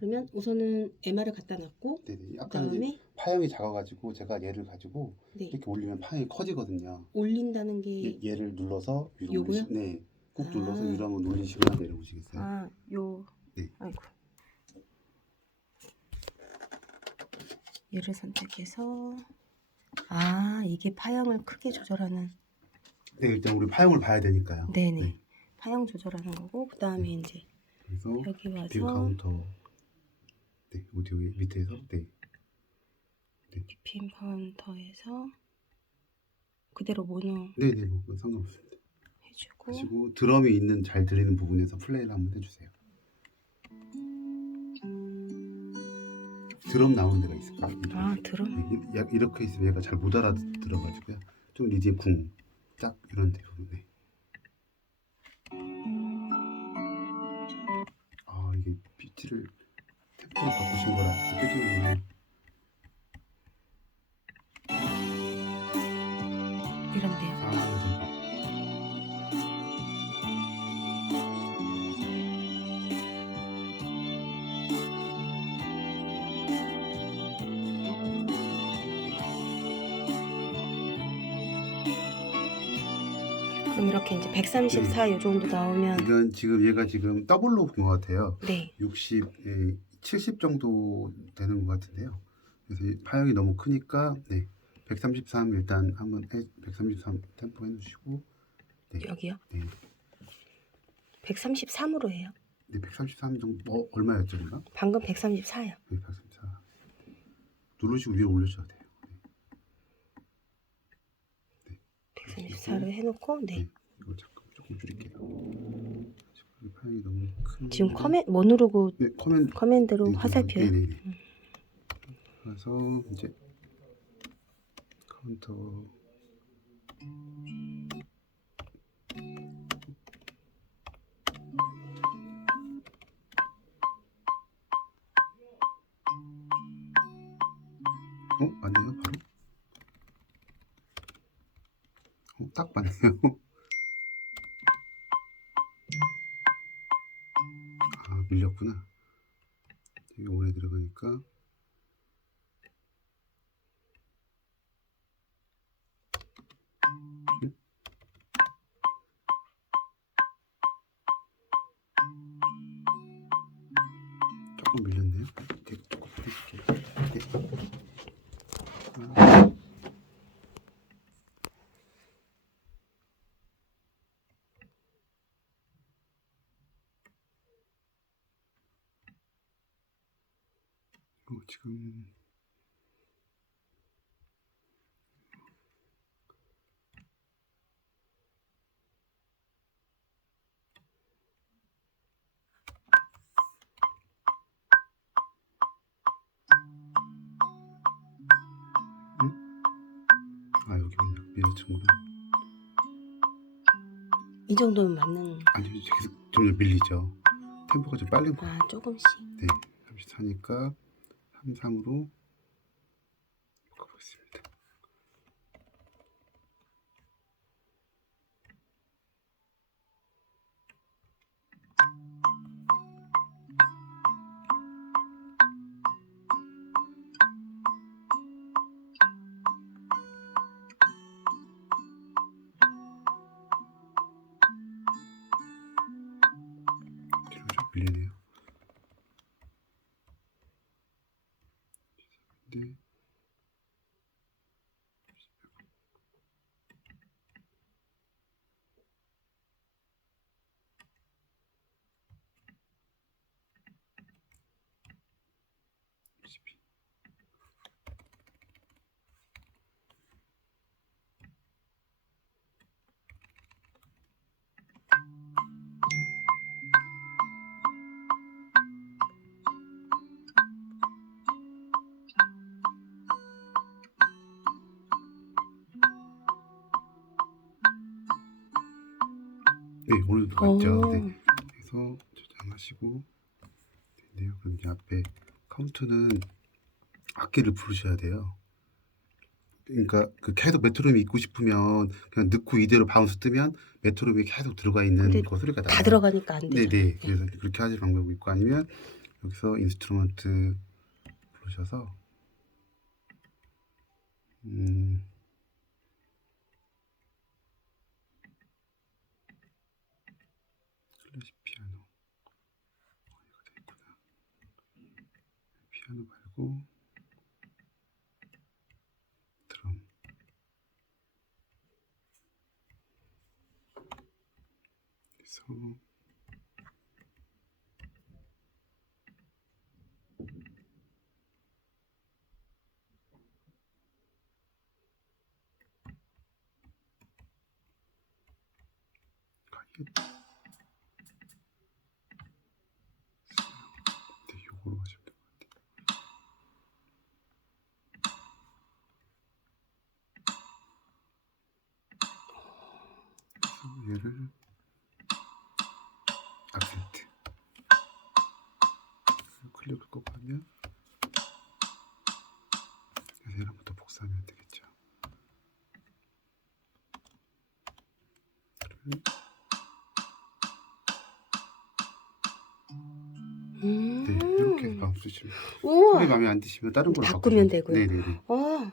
그러면 우선은 MR을 갖다 놨고 네네. 이제 그다음에 파형이 작아가지고 제가 얘를 가지고 네. 이렇게 올리면 파형이 커지거든요. 올린다는 게 얘, 를 눌러서 위로 요거요? 올리시, 네, 꾹 아. 눌러서 위로 한번 올리시거나 내려오시겠어요? 아, 요 네. 아이고. 얘를 선택해서 아, 이게 파형을 크게 조절하는 네, 일단 우리 파형을 봐야 되니까요. 네네. 네. 파형 조절하는 거고 그다음에 이제 그래서 여기 와서 뷰 카운터, 네, 오디오 밑에서 네, BPM 카운터에서 그대로 모노 네, 네, 뭐 그건 상관없습니다. 해주고 하시고 드럼이 있는 잘 들리는 부분에서 플레이를 한번 해주세요. 드럼 나오는 데가 있을까요? 아 드럼 네, 이- 약 이렇게 있으면 얘가 잘 못 알아들어가지고요. 좀 리듬 궁, 짝 이런 데 부분에. 아 이게 비트를 템포를 바꾸신 거라 느껴지는구나. 이런데요. 아 네. 그럼 이렇게 이제 134 요 정도 나오면 이건 지금 얘가 지금 더블로 본 것 같아요. 네. 60, 예, 70 정도 되는 것 같은데요. 그래서 이 파형이 너무 크니까 네, 133 일단 한번 해, 133 템포 해놓으시고 네, 여기요. 네, 133으로 해요. 네, 133 정도 어, 얼마였죠, 제가? 방금 134요. 네, 134 누르시고 위로 올려줘야 돼요. 134를 해놓고 네. 네, 이거 잠깐 조금 줄일게요. 지금 파형이 너무 큰. 지금 커맨 뭐 누르고 네, 커맨 커맨드로 네, 화살표요. 네, 네, 네. 그래서 이제 카운터 어 맞네요 바로 어 딱 맞네요 아 밀렸구나 되게 오래 들어가니까 조금 밀렸네요. 네, 조금 해줄게요. 네. 아, 이거 지금 아 여기 밀어친구나. 이 정도면 맞는 아니 계속 점점 밀리죠. 템포가 좀 거. 아 조금씩. 네, 34니까 33으로 바꿔보겠습니다. 뒤로 좀 밀리네요. 네, 오늘도 맞죠. 오. 네. 그래서 저장하시고 됐네요. 그럼 이제 앞에 카운트는 악기를 부르셔야 돼요. 그러니까 그 계속 메트로놈이 있고 싶으면 그냥 넣고 이대로 바운스 뜨면 메트로놈이 계속 들어가 있는 그 소리가 나요. 다 들어가니까 안 되죠. 네네. 그래서 그렇게 하실 방법이 있고 아니면 여기서 인스트루먼트 부르셔서 음, 클래식 피아노. 어디가 돼 있구나. 피아노 말고 드럼. 그래서 가 음. 네 이렇게 우와. 소리 마음에 안 드시면 다른 걸로 바꾸면 되고요. 네네네. 와,